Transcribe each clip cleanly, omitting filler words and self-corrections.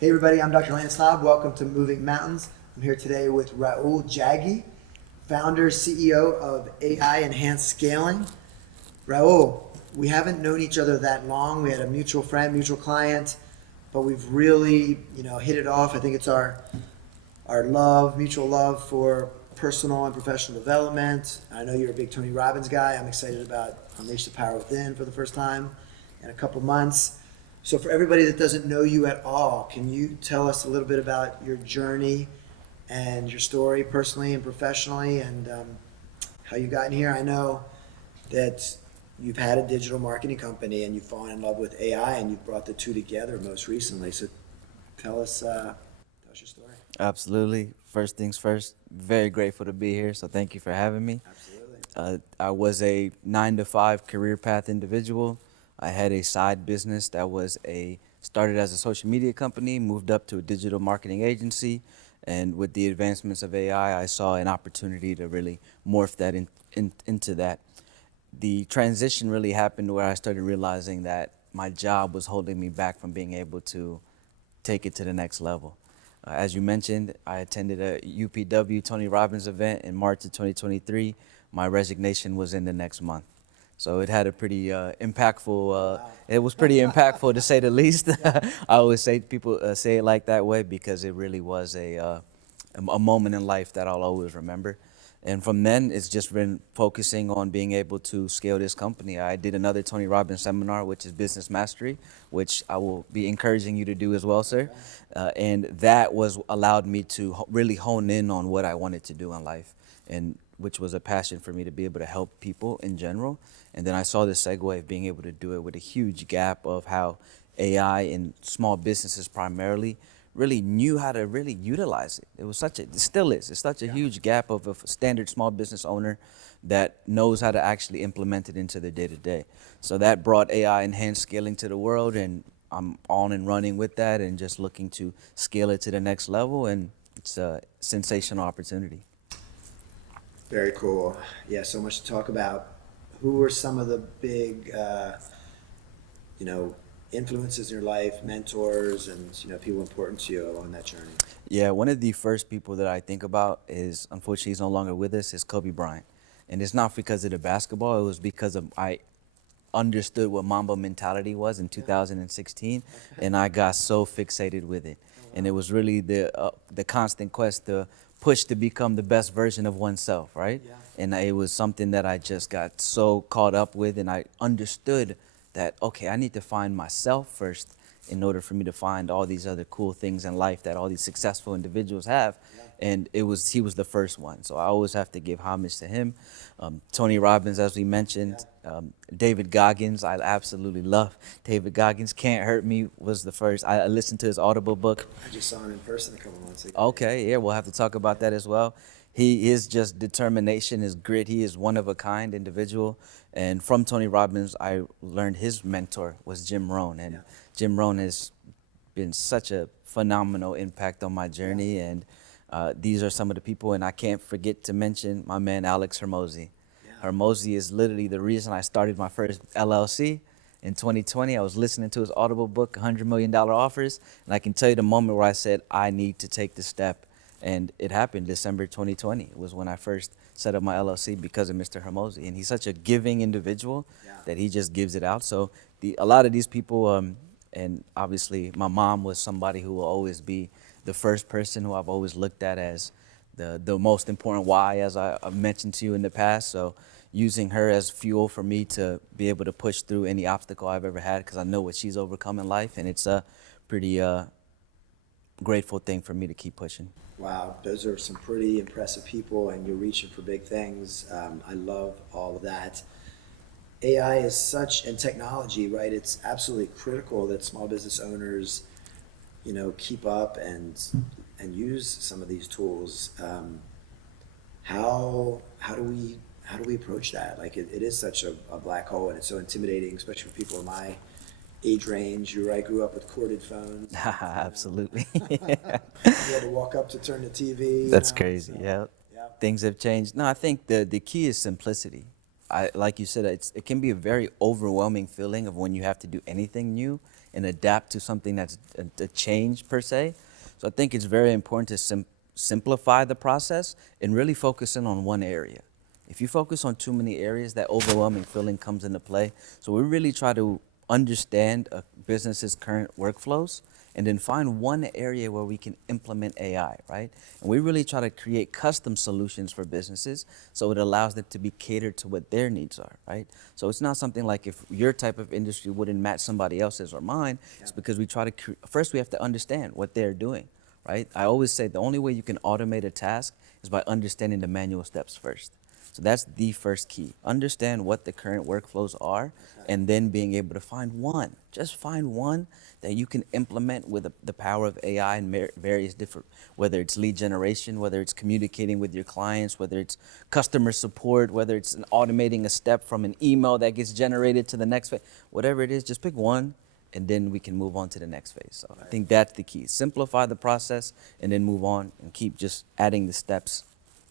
Hey everybody, I'm Dr. Lance Knaub. Welcome to Moving Mountains. I'm here today with Raoul Jaggi, founder, CEO of AI Enhanced Scaling. Raoul, we haven't known each other that long. We had a mutual friend, mutual client, but we've really, hit it off. I think it's our mutual love for personal and professional development. I know you're a big Tony Robbins guy. I'm excited about Unleash the Power Within for the first time in a couple months. So for everybody that doesn't know you at all, can you tell us a little bit about your journey and your story personally and professionally, and how you got in here? I know that you've had a digital marketing company and you've fallen in love with AI and you've brought the two together most recently. So tell us your story. Absolutely. First things first, very grateful to be here. So thank you for having me. Absolutely. I was a 9 to 5 career path individual. I had a side business that was started as a social media company, moved up to a digital marketing agency, and with the advancements of AI, I saw an opportunity to really morph that into that. The transition really happened where I started realizing that my job was holding me back from being able to take it to the next level. As you mentioned, I attended a UPW Tony Robbins event in March of 2023. My resignation was in the next month. So it had a pretty impactful, Wow. it was pretty impactful to say the least. Yeah. I always say people say it like that way because it really was a moment in life that I'll always remember. And from then, it's just been focusing on being able to scale this company. I did another Tony Robbins seminar, which is Business Mastery, which I will be encouraging you to do as well, sir. Okay. And that was allowed me to really hone in on what I wanted to do in life, and which was a passion for me to be able to help people in general. And then I saw the segue of being able to do it with a huge gap of how AI in small businesses primarily really knew how to really utilize it. It still is. It's such a Yeah. huge gap of a standard small business owner that knows how to actually implement it into their day to day. So that brought AI enhanced scaling to the world, and I'm on and running with that and just looking to scale it to the next level. And it's a sensational opportunity. Very cool. Yeah, so much to talk about. Who were some of the big, you know, influences in your life, mentors, and people important to you along that journey? Yeah, one of the first people that I think about is, unfortunately, he's no longer with us, is Kobe Bryant. And it's not because of the basketball, it was because of I understood what Mamba Mentality was in Yeah. 2016, Okay. and I got so fixated with it. Oh, And it wow. was really the constant quest to push to become the best version of oneself, right? Yeah. And it was something that I just got so caught up with, and I understood that, okay, I need to find myself first in order for me to find all these other cool things in life that all these successful individuals have. Yeah. And he was the first one, so I always have to give homage to him. Tony Robbins, as we mentioned, David Goggins, I absolutely love David Goggins. Can't Hurt Me was the first. I listened to his Audible book. I just saw him in person a couple months ago. Okay, yeah, we'll have to talk about that as well. He is just determination, his grit. He is one of a kind individual. And from Tony Robbins, I learned his mentor was Jim Rohn. And Yeah. Jim Rohn has been such a phenomenal impact on my journey. And these are some of the people. And I can't forget to mention my man, Alex Hermosi. Yeah. Hermosi is literally the reason I started my first LLC. In 2020, I was listening to his Audible book, $100 million offers, and I can tell you the moment where I said, I need to take the step. And it happened December 2020. It was when I first set up my LLC because of Mr. Hermosi. And he's such a giving individual Yeah. that he just gives it out. So a lot of these people, and obviously my mom was somebody who will always be the first person who I've always looked at as the most important why, as I've mentioned to you in the past. So using her as fuel for me to be able to push through any obstacle I've ever had, because I know what she's overcome in life, and it's a pretty grateful thing for me to keep pushing. Wow, those are some pretty impressive people, and you're reaching for big things. I love all of that. AI is such, and technology, right? It's absolutely critical that small business owners, keep up and use some of these tools. How do we approach that? Like it is such a black hole, and it's so intimidating, especially for people in my age range. You're right, grew up with corded phones. Absolutely. You had to walk up to turn the TV. That's crazy. So Yeah. yeah, Things have changed. No, I think the key is simplicity. Like you said, it can be a very overwhelming feeling of when you have to do anything new. and adapt to something that's a change per se. So I think it's very important to simplify the process and really focus in on one area. If you focus on too many areas, that overwhelming feeling comes into play. So we really try to understand a business's current workflows and then find one area where we can implement AI, right? And we really try to create custom solutions for businesses so it allows them to be catered to what their needs are, right? So it's not something like if your type of industry wouldn't match somebody else's or mine, it's because we try to, first we have to understand what they're doing, right? I always say the only way you can automate a task is by understanding the manual steps first. So that's the first key. Understand what the current workflows are, and then being able to find one, just find one that you can implement with the power of AI and various different, whether it's lead generation, whether it's communicating with your clients, whether it's customer support, whether it's automating a step from an email that gets generated to the next phase, whatever it is, just pick one and then we can move on to the next phase. So I think that's the key. Simplify the process and then move on and keep just adding the steps,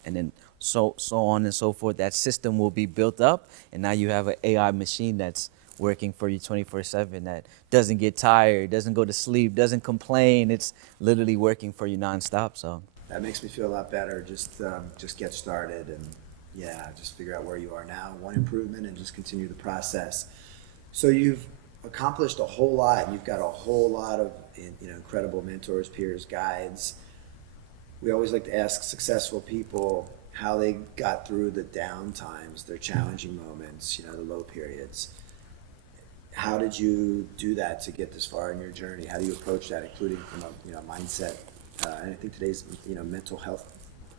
and then so on and so forth. That system will be built up, and now you have an AI machine that's working for you 24/7, that doesn't get tired, doesn't go to sleep, doesn't complain. It's literally working for you nonstop. So That makes me feel a lot better. Just get started and just figure out where you are now, one improvement, and just continue the process. So you've accomplished a whole lot. You've got a whole lot of incredible mentors, peers, guides. We always like to ask successful people how they got through the down times, their challenging moments, the low periods. How did you do that to get this far in your journey? How do you approach that, including from a mindset? And I think today's mental health,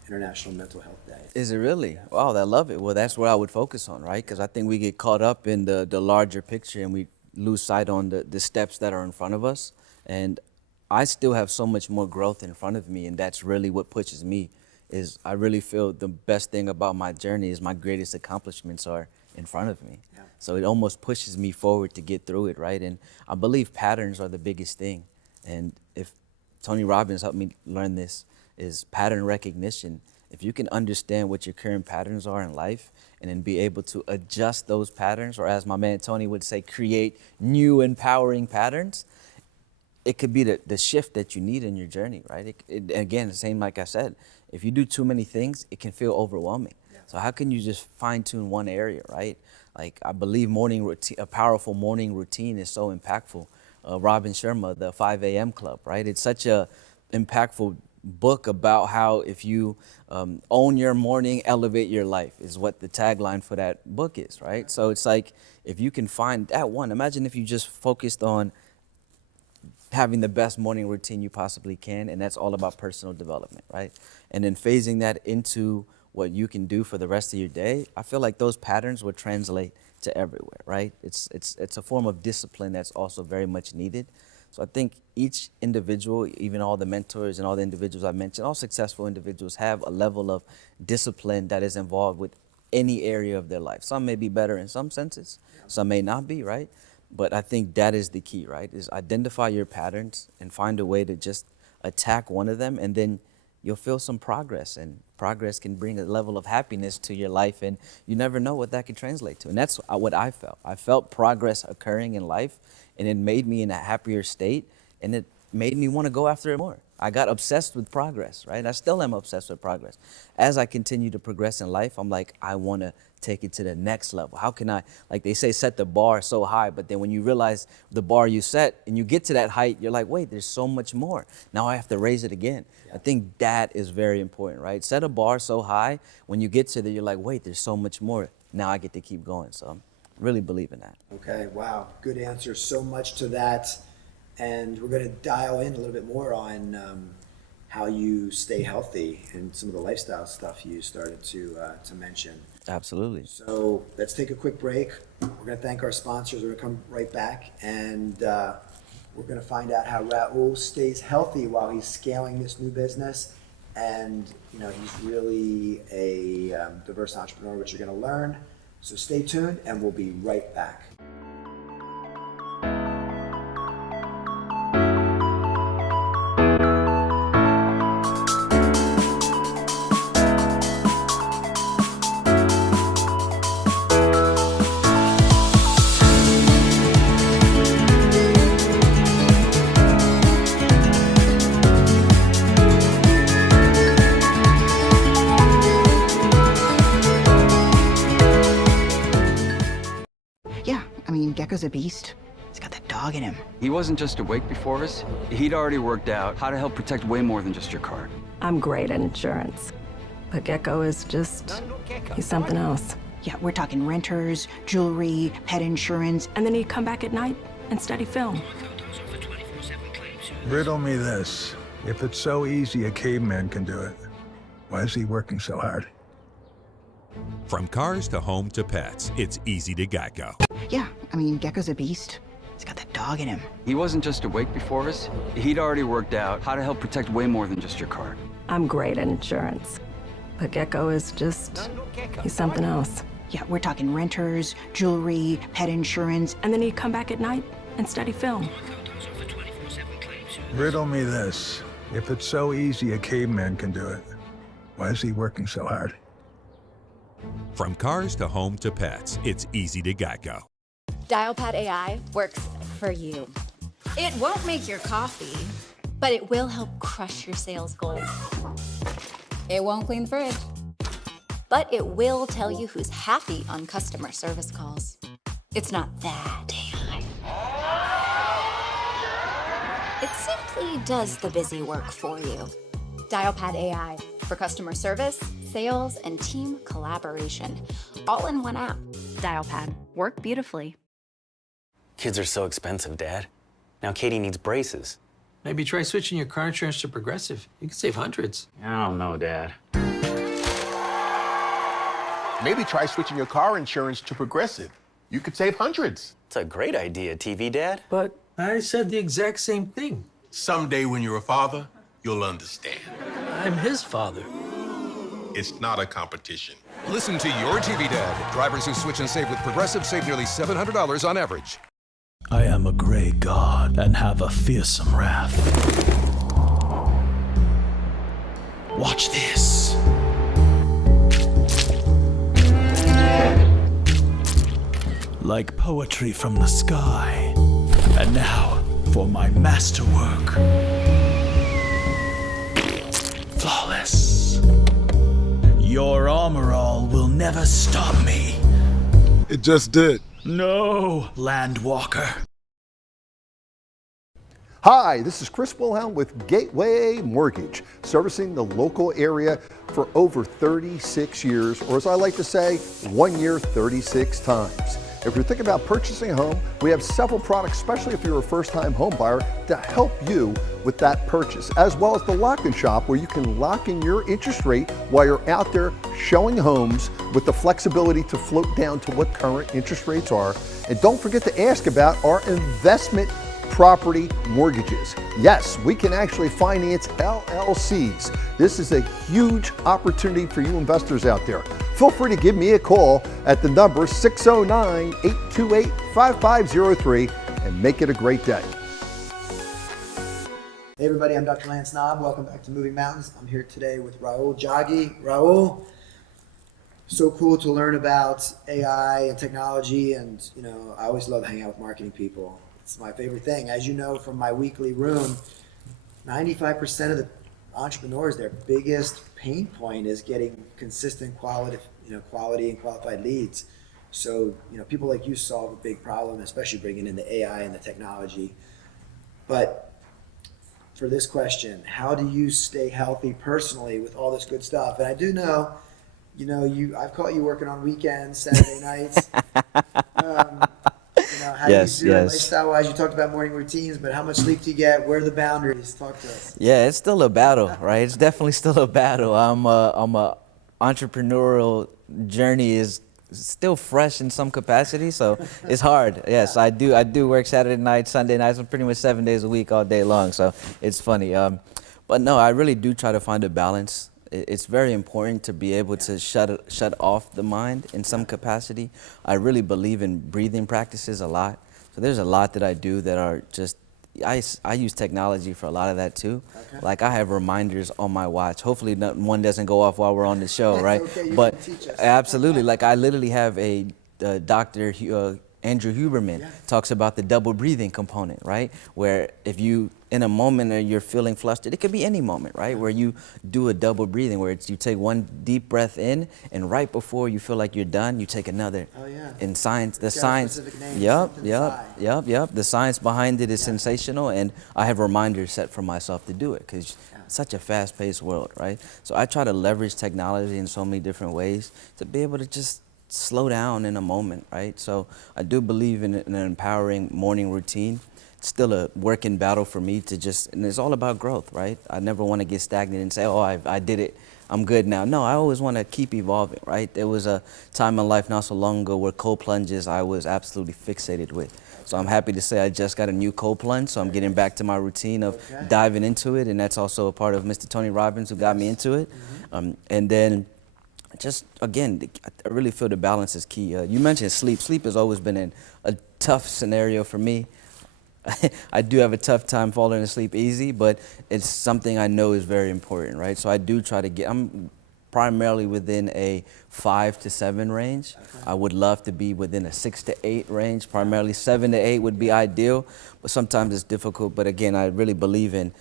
International Mental Health Day. is it really? Wow, I love it. Well, that's what I would focus on, right? Because I think we get caught up in the larger picture and we lose sight on the steps that are in front of us. And I still have so much more growth in front of me, and that's really what pushes me. Is I really feel the best thing about my journey is my greatest accomplishments are in front of me. Yeah. So it almost pushes me forward to get through it, right? And I believe patterns are the biggest thing. And if Tony Robbins helped me learn this, is pattern recognition. If you can understand what your current patterns are in life and then be able to adjust those patterns, or as my man Tony would say, create new empowering patterns, it could be the shift that you need in your journey, right? Again, the same like I said, if you do too many things, it can feel overwhelming. Yeah. So how can you just fine tune one area, right? Like I believe morning routine, a powerful morning routine is so impactful. Robin Sharma, the 5 a.m. Club, right? It's such a impactful book about how if you own your morning, elevate your life is what the tagline for that book is, right? So it's like if you can find that one, imagine if you just focused on having the best morning routine you possibly can, and that's all about personal development, right? And then phasing that into what you can do for the rest of your day, I feel like those patterns would translate to everywhere, right? It's a form of discipline that's also very much needed. So I think each individual, even all the mentors and all the individuals I mentioned, all successful individuals have a level of discipline that is involved with any area of their life. Some may be better in some senses, some may not be, right? But I think that is the key, right? Is identify your patterns and find a way to just attack one of them, and then you'll feel some progress, and progress can bring a level of happiness to your life, and you never know what that can translate to. And that's what I felt. I felt progress occurring in life, and it made me in a happier state, and it made me want to go after it more. I got obsessed with progress, right? I still am obsessed with progress. As I continue to progress in life, I'm like, I want to take it to the next level. How can I, like they say, set the bar so high, but then when you realize the bar you set and you get to that height, you're like, wait, there's so much more. Now I have to raise it again. Yeah. I think that is very important, right? Set a bar so high, when you get to there, you're like, wait, there's so much more. Now I get to keep going. So I'm really believe in that. Okay, wow, good answer. So much to that. And we're going to dial in a little bit more on how you stay healthy and some of the lifestyle stuff you started to mention. Absolutely. So let's take a quick break. We're going to thank our sponsors. We're going to come right back, and we're going to find out how Raoul stays healthy while he's scaling this new business. And he's really a diverse entrepreneur, which you're going to learn. So stay tuned, and we'll be right back. Gecko's a beast. He's got that dog in him. He wasn't just awake before us. He'd already worked out how to help protect way more than just your car. I'm great at insurance, but Gecko is just, he's something else. Yeah, we're talking renters, jewelry, pet insurance. And then he'd come back at night and study film. Riddle me this. If it's so easy a caveman can do it, why is he working so hard? From cars to home to pets, it's easy to Geico. Yeah, I mean, Gecko's a beast. He's got that dog in him. He wasn't just awake before us. He'd already worked out how to help protect way more than just your car. I'm great at insurance, but Gecko is just, he's something else. Yeah, we're talking renters, jewelry, pet insurance. And then he'd come back at night and study film. Riddle me this. If it's so easy a caveman can do it, why is he working so hard? From cars to home to pets, it's easy to Geico. Dialpad AI works for you. It won't make your coffee, but it will help crush your sales goals. It won't clean the fridge, but it will tell you who's happy on customer service calls. It's not that AI. It simply does the busy work for you. Dialpad AI for customer service, sales, and team collaboration. All in one app. Dialpad. Work beautifully. Kids are so expensive, Dad. Now Katie needs braces. Maybe try switching your car insurance to Progressive. You can save hundreds. I don't know, Dad. Maybe try switching your car insurance to Progressive. You could save hundreds. It's a great idea, TV Dad. But I said the exact same thing. Someday when you're a father, you'll understand. I'm his father. It's not a competition. Listen to your TV Dad. Drivers who switch and save with Progressive save nearly $700 on average. I am a gray god and have a fearsome wrath. Watch this. Like poetry from the sky. And now for my masterwork. Flawless. Your armor all will never stop me. It just did. No, Landwalker. Hi, this is Chris Wilhelm with Gateway Mortgage, servicing the local area for over 36 years, or as I like to say, 1 year, 36 times. If you're thinking about purchasing a home, we have several products, especially if you're a first-time home buyer, to help you with that purchase, as well as the lock-in shop where you can lock in your interest rate while you're out there showing homes with the flexibility to float down to what current interest rates are. And don't forget to ask about our investment property mortgages. Yes, we can actually finance LLCs. This is a huge opportunity for you investors out there. Feel free to give me a call at the number 609-828-5503 and make it a great day. Hey everybody, I'm Dr. Lance Knaub. Welcome back to Moving Mountains. I'm here today with Raoul Jaggi. Raoul, so cool to learn about AI and technology, and I always love hanging out with marketing people. It's my favorite thing. As you know from my weekly room, 95% of the entrepreneurs, their biggest pain point is getting consistent quality and qualified leads. So, people like you solve a big problem, especially bringing in the AI and the technology. But for this question, how do you stay healthy personally with all this good stuff? And I do know, I've caught you working on weekends, Saturday nights. How do you do it lifestyle-wise? You talked about morning routines, but how much sleep do you get? Where are the boundaries? Talk to us. Yeah, it's still a battle, right? It's definitely still a battle. I'm a entrepreneurial journey is still fresh in some capacity, so it's hard. Yes, I do work Saturday nights, Sunday nights. I'm pretty much 7 days a week, all day long. So it's funny. But no, I really do try to find a balance. It's very important to be able to shut off the mind in some capacity. I really believe in breathing practices a lot. So there's a lot that I do that are just, I use technology for a lot of that too. Okay. Like I have reminders on my watch. Hopefully one doesn't go off while we're on the show, right? Okay, but absolutely, like I literally have a Dr. Andrew Huberman talks about the double breathing component, right? Where if you, in a moment or you're feeling flustered, it could be any moment, right? Where you do a double breathing, where it's you take one deep breath in, and right before you feel like you're done, you take another. Oh yeah. In science, the It's got a science, specific name, yep, something psi. yep. The science behind it is sensational, and I have reminders set for myself to do it because it's such a fast-paced world, right? So I try to leverage technology in so many different ways to be able to just slow down in a moment, right? So I do believe in an empowering morning routine. It's still a working battle for me to just, and it's all about growth, right? I never want to get stagnant and say, oh, I did it, I'm good now. No, I always want to keep evolving, right? There was a time in life not so long ago where cold plunges I was absolutely fixated with. So I'm happy to say I just got a new cold plunge, so I'm getting back to my routine of diving into it, and that's also a part of Mr. Tony Robbins who got me into it. And then just, again, I really feel the balance is key. You mentioned sleep. Sleep has always been a tough scenario for me. I do have a tough time falling asleep easy, but it's something I know is very important, right? So I do try to I'm primarily within a 5 to 7 range. I would love to be within a 6 to 8 range. Primarily 7 to 8 would be ideal, but sometimes it's difficult. But again, I really believe in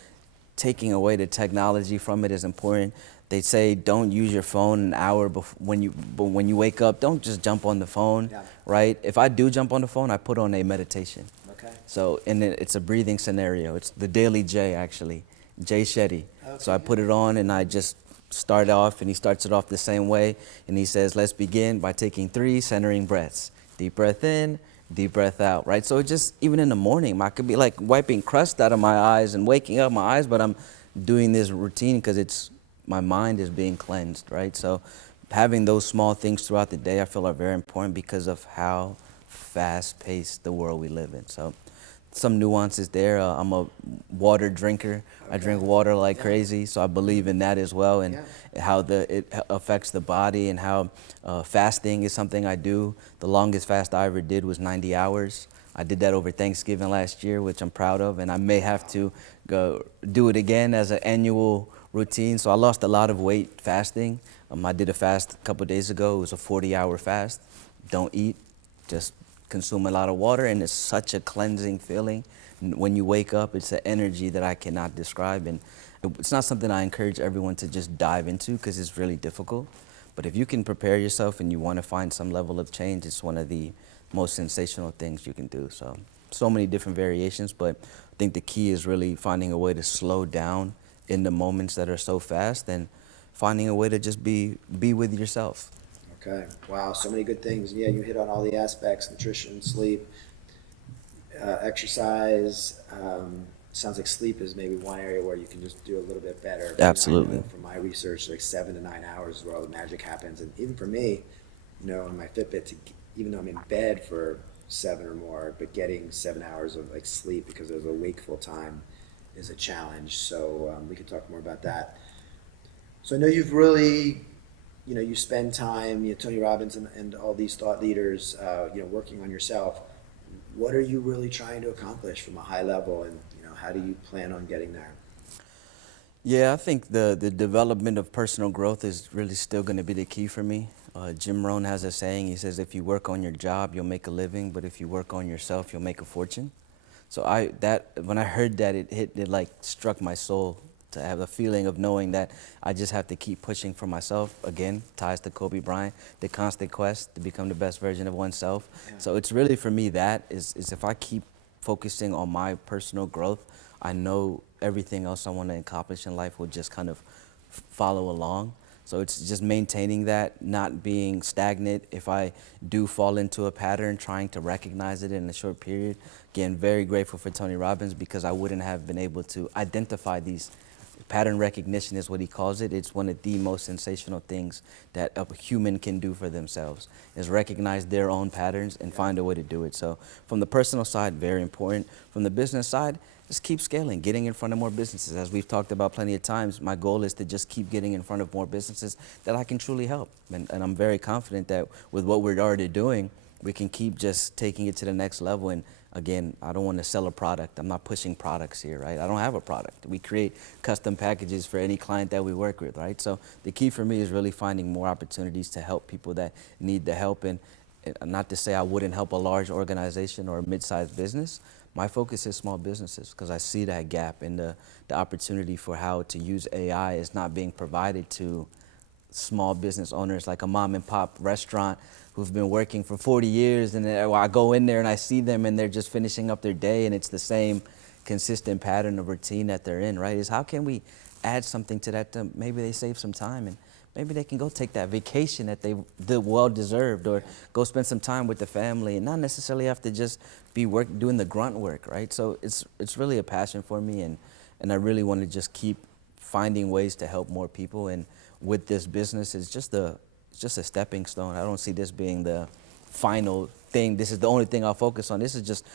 taking away the technology from it is important. They say don't use your phone an hour before when you wake up. Don't just jump on the phone, right? If I do jump on the phone, I put on a meditation. Okay. So, and it's a breathing scenario. It's the Daily J, actually, Jay Shetty. So I put it on and I just start off, and he starts it off the same way. And he says, let's begin by taking 3 centering breaths. Deep breath in, deep breath out, right? So it just, even in the morning, I could be like wiping crust out of my eyes and waking up my eyes, but I'm doing this routine because my mind is being cleansed, right? So having those small things throughout the day I feel are very important because of how fast-paced the world we live in. So some nuances there. I'm a water drinker. I drink water like crazy, so I believe in that as well, and how it affects the body, and how fasting is something I do. The longest fast I ever did was 90 hours. I did that over Thanksgiving last year, which I'm proud of, and I may have to go do it again as an annual routine. So I lost a lot of weight fasting. I did a fast a couple of days ago. It was a 40-hour fast. Don't eat, just consume a lot of water, and it's such a cleansing feeling. When you wake up, it's an energy that I cannot describe, and it's not something I encourage everyone to just dive into because it's really difficult. But if you can prepare yourself and you want to find some level of change, it's one of the most sensational things you can do. So many different variations, but I think the key is really finding a way to slow down in the moments that are so fast, and finding a way to just be with yourself. Okay. Wow. So many good things. Yeah, you hit on all the aspects: nutrition, sleep, exercise. Sounds like sleep is maybe one area where you can just do a little bit better. Absolutely. I know from my research, like 7 to 9 hours is where all the magic happens. And even for me, on my Fitbit, even though I'm in bed for 7 or more, but getting 7 hours of like sleep because there's a wakeful time is a challenge. So we can talk more about that. So I know you've really, you spend time, Tony Robbins and all these thought leaders, working on yourself. What are you really trying to accomplish from a high level, and how do you plan on getting there? Yeah, I think the development of personal growth is really still going to be the key for me. Jim Rohn has a saying. He says, if you work on your job, you'll make a living, but if you work on yourself, you'll make a fortune. So when I heard that, it like struck my soul to have a feeling of knowing that I just have to keep pushing for myself. Again, ties to Kobe Bryant, the constant quest to become the best version of oneself. Yeah. So it's really, for me, that is if I keep focusing on my personal growth, I know everything else I want to accomplish in life will just kind of follow along. So it's just maintaining that, not being stagnant. If I do fall into a pattern, trying to recognize it in a short period. Again, very grateful for Tony Robbins, because I wouldn't have been able to identify these. Pattern recognition is what he calls it. It's one of the most sensational things that a human can do for themselves, is recognize their own patterns and find a way to do it. So from the personal side, very important. From the business side, just keep scaling, getting in front of more businesses. As we've talked about plenty of times, my goal is to just keep getting in front of more businesses that I can truly help. And I'm very confident that with what we're already doing, we can keep just taking it to the next level. And again, I don't want to sell a product. I'm not pushing products here, right? I don't have a product. We create custom packages for any client that we work with, right? So the key for me is really finding more opportunities to help people that need the help. And not to say I wouldn't help a large organization or a mid-sized business. My focus is small businesses because I see that gap in the opportunity for how to use AI is not being provided to small business owners like a mom and pop restaurant who've been working for 40 years, and I go in there and I see them and they're just finishing up their day and it's the same consistent pattern of routine that they're in, right? Is how can we add something to that to maybe they save some time and maybe they can go take that vacation that they well deserved, or go spend some time with the family and not necessarily have to just be doing the grunt work, right? So it's really a passion for me, and I really want to just keep finding ways to help more people. And with this business, it's just a stepping stone. I don't see this being the final thing. This is the only thing I'll focus on. This is just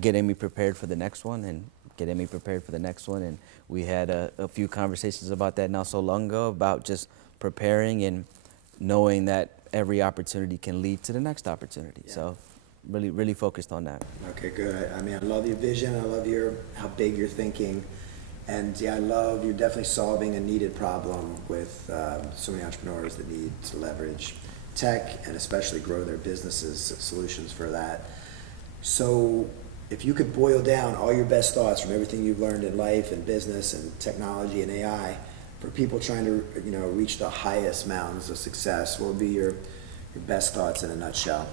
getting me prepared for the next one and getting me prepared for the next one. And we had a few conversations about that not so long ago, about just preparing and knowing that every opportunity can lead to the next opportunity. Yeah. So really focused on that. Okay, good. I mean, I love your vision. I love how big you're thinking. And yeah, I love you're definitely solving a needed problem with so many entrepreneurs that need to leverage tech and especially grow their businesses, solutions for that. So if you could boil down all your best thoughts from everything you've learned in life and business and technology and AI for people trying to reach the highest mountains of success, what would be your best thoughts in a nutshell?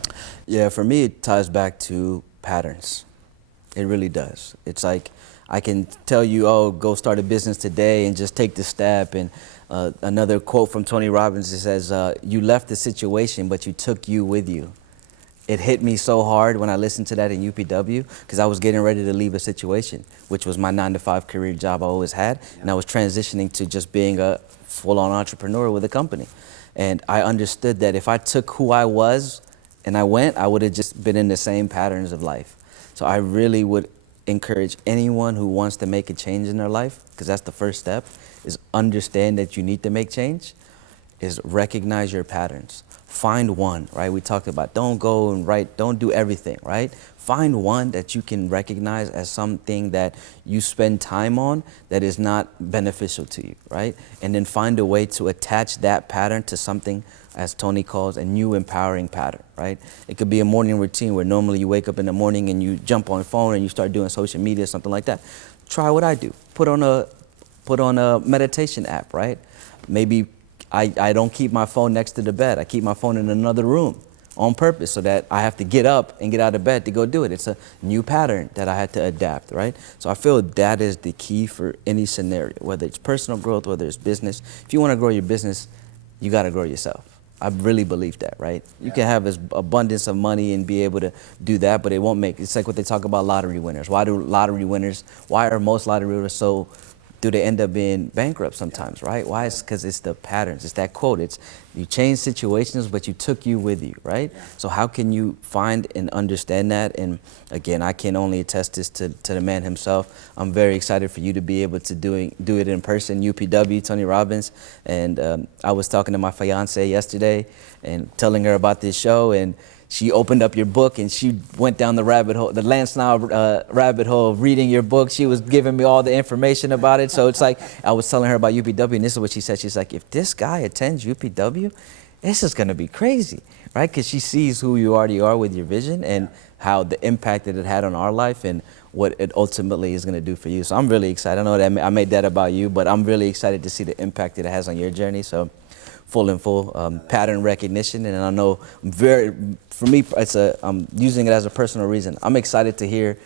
Yeah, for me, it ties back to patterns. It really does. It's like I can tell you, oh, go start a business today and just take the step. And another quote from Tony Robbins, it says, you left the situation, but you took you with you. It hit me so hard when I listened to that in UPW because I was getting ready to leave a situation, which was my 9-to-5 career job I always had. Yeah. And I was transitioning to just being a full-on entrepreneur with a company. And I understood that if I took who I was and I went, I would have just been in the same patterns of life. So I really would encourage anyone who wants to make a change in their life, because that's the first step, is understand that you need to make change, is recognize your patterns. Find one, right? We talked about don't go and don't do everything, right? Find one that you can recognize as something that you spend time on that is not beneficial to you, right? And then find a way to attach that pattern to something, as Tony calls, a new empowering pattern, right? It could be a morning routine where normally you wake up in the morning and you jump on the phone and you start doing social media, something like that. Try what I do. Put on a meditation app, right? Maybe I don't keep my phone next to the bed. I keep my phone in another room on purpose so that I have to get up and get out of bed to go do it. It's a new pattern that I had to adapt, right? So I feel that is the key for any scenario, whether it's personal growth, whether it's business. If you want to grow your business, you got to grow yourself. I really believe that, right? You can have this abundance of money and be able to do that, but it won't make, it's like what they talk about lottery winners. Why are most lottery winners do they end up being bankrupt sometimes, right? Why? It's because it's the patterns. It's that quote. It's you change situations, but you took you with you, right? Yeah. So how can you find and understand that? And again, I can only attest this to the man himself. I'm very excited for you to be able to do it in person, UPW, Tony Robbins. And I was talking to my fiance yesterday and telling her about this show, and she opened up your book and she went down the rabbit hole, the Lance Knaub rabbit hole of reading your book. She was giving me all the information about it. So it's like, I was telling her about UPW, and this is what she said. She's like, if this guy attends UPW, this is going to be crazy, right? Because she sees who you already are with your vision and how the impact that it had on our life and what it ultimately is going to do for you. So I'm really excited. I know that I made that about you, but I'm really excited to see the impact that it has on your journey. So full pattern recognition, and I know for me, I'm using it as a personal reason. I'm excited to hear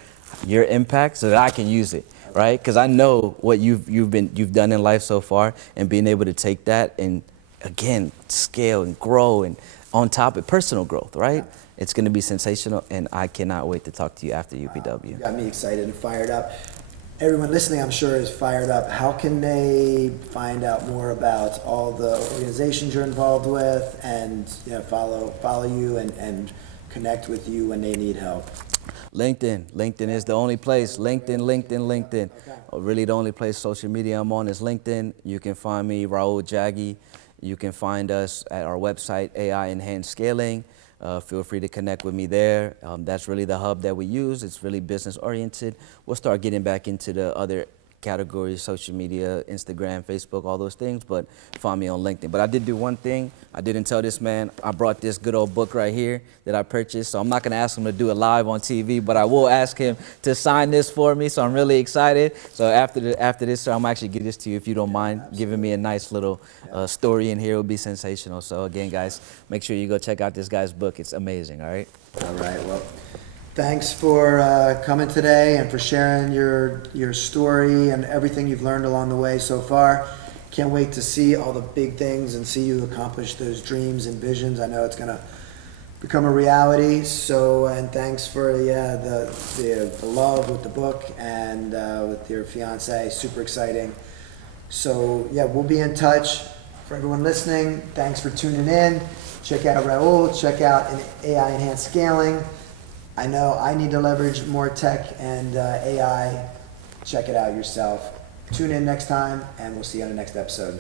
your impact so that I can use it, right? Because I know what you've done in life so far, and being able to take that and again scale and grow, and on top of personal growth, right? Yeah. It's going to be sensational, and I cannot wait to talk to you after UPW. You got me excited and fired up. Everyone listening, I'm sure, is fired up. How can they find out more about all the organizations you're involved with and follow you and connect with you when they need help? LinkedIn is the only place. LinkedIn. Okay. Really the only place social media I'm on is LinkedIn. You can find me, Raoul Jaggi. You can find us at our website, AI Enhanced Scaling. Feel free to connect with me there. That's really the hub that we use. It's really business oriented. We'll start getting back into the other categories, social media, Instagram, Facebook, all those things, but find me on LinkedIn. But I did do one thing. I didn't tell this man. I brought this good old book right here that I purchased. So I'm not going to ask him to do it live on TV, but I will ask him to sign this for me. So I'm really excited. So after this, sir, I'm actually give this to you if you don't mind giving me a nice little story in here. It would be sensational. So again, guys, make sure you go check out this guy's book. It's amazing. All right. All right. Well, thanks for coming today and for sharing your story and everything you've learned along the way so far. Can't wait to see all the big things and see you accomplish those dreams and visions. I know it's gonna become a reality. So, and thanks for the love with the book and with your fiance. Super exciting. So yeah, we'll be in touch. For everyone listening, thanks for tuning in. Check out Raoul. Check out AI Enhanced Scaling. I know I need to leverage more tech and AI. Check it out yourself. Tune in next time, and we'll see you on the next episode.